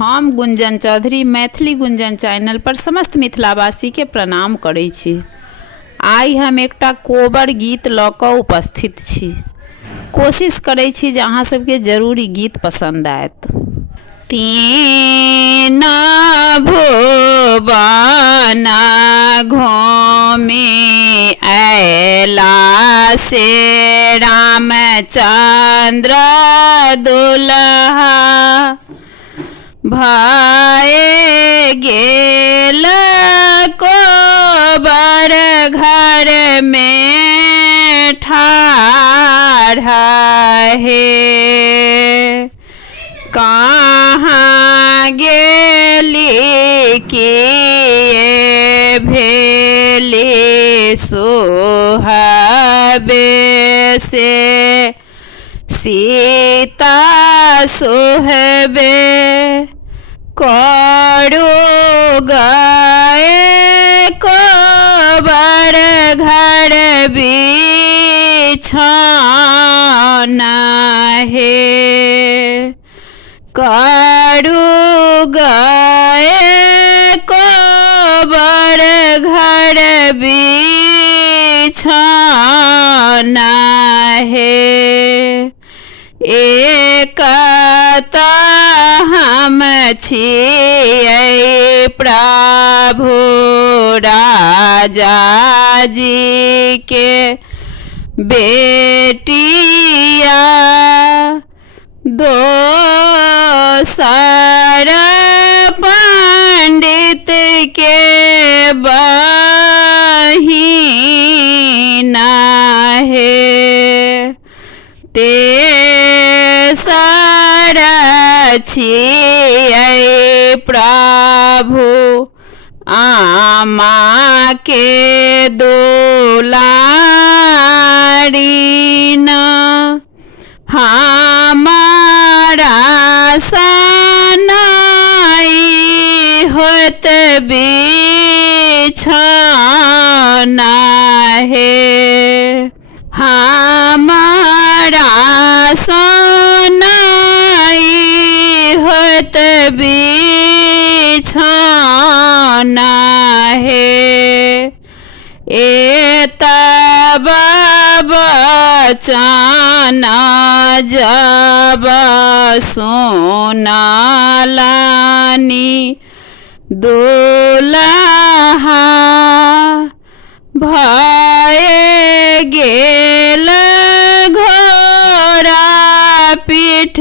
हम गुंजन चौधरी मैथिली गुंजन चैनल पर समस्त मिथिलावासी के प्रणाम करै छी। आई हम एकटा कोबर गीत लऽ कऽ उपस्थित छी। कोशिश करै छी जे अहाँ सबके जरूर ई गीत पसंद आयत। तीन भुवन घूमि अयला से रामचंद्र दुल्हा भए गेल कोबर घर में ठाढ़ हे। कहाँ गेली किए भेली सोहबे से सीता सोहबे करू गए कोबर घर बिछाना है। करू गए कोबर घर बिछाना है। एक हम छियै प्रभु राजा जी के बेटिया दोसर पंडित के बहिना है। तेसर छियै प्रभु आमा के दुलारिन हमारा सनाई होत बिछाना है। हमारा सनाई होत बिछाना है। एतब बचन जब सुनलानी दुल्हा भए गेल घोड़ा पीठ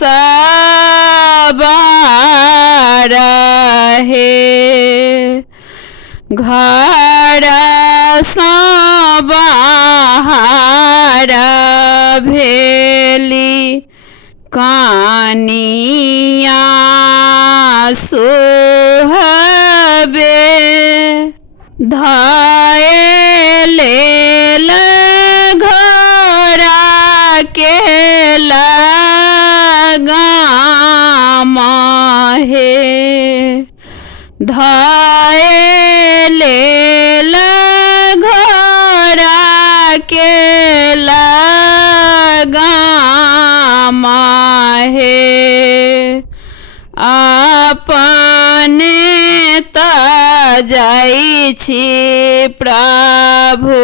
सवार है। घर सँ बाहर भेली कानिया सोहबे धाय लेल घोड़ा के लगाम है। धाय लेल घोड़ा के लगाम है। अपने त जाइ छी प्रभु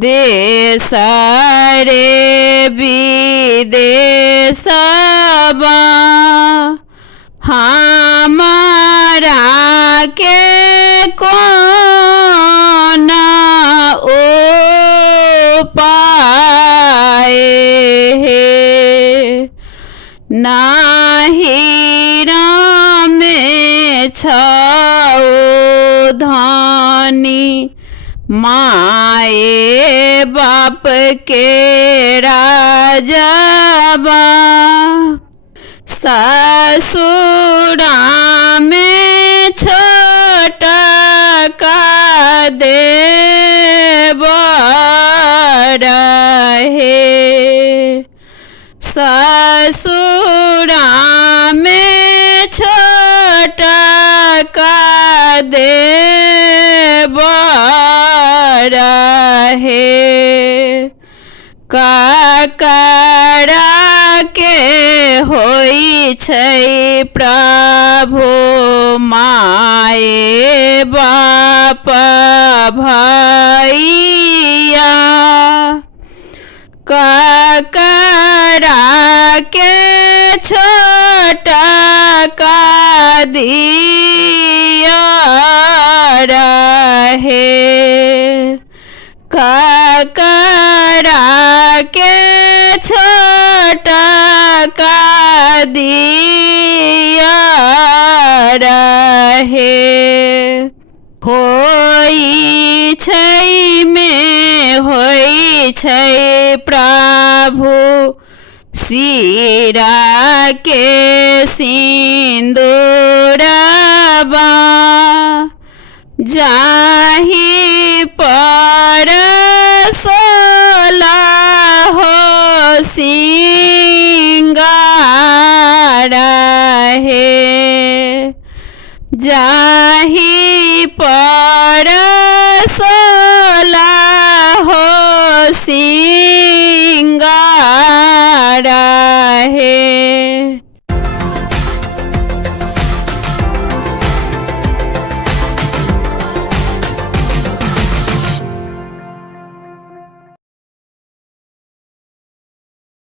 देश रे विदेशबा हमारा के कौन उपाय है। नाही में छौ धानी माए बाप के राजबा ससुरा में छोटा का देवर है। ससुरा में छोटा का देवर है। काकरा के होइ छै प्रभु माए बाप भैया, ककरा के छोटा का दिया रहे, ककरा के छोटा का दिया रहे। होइ छै में होइ छै प्रभु सिरा के सिंदूरबा, जाहि पर सोला हो सिंगार है, जाहि पर सोला हो सिंगार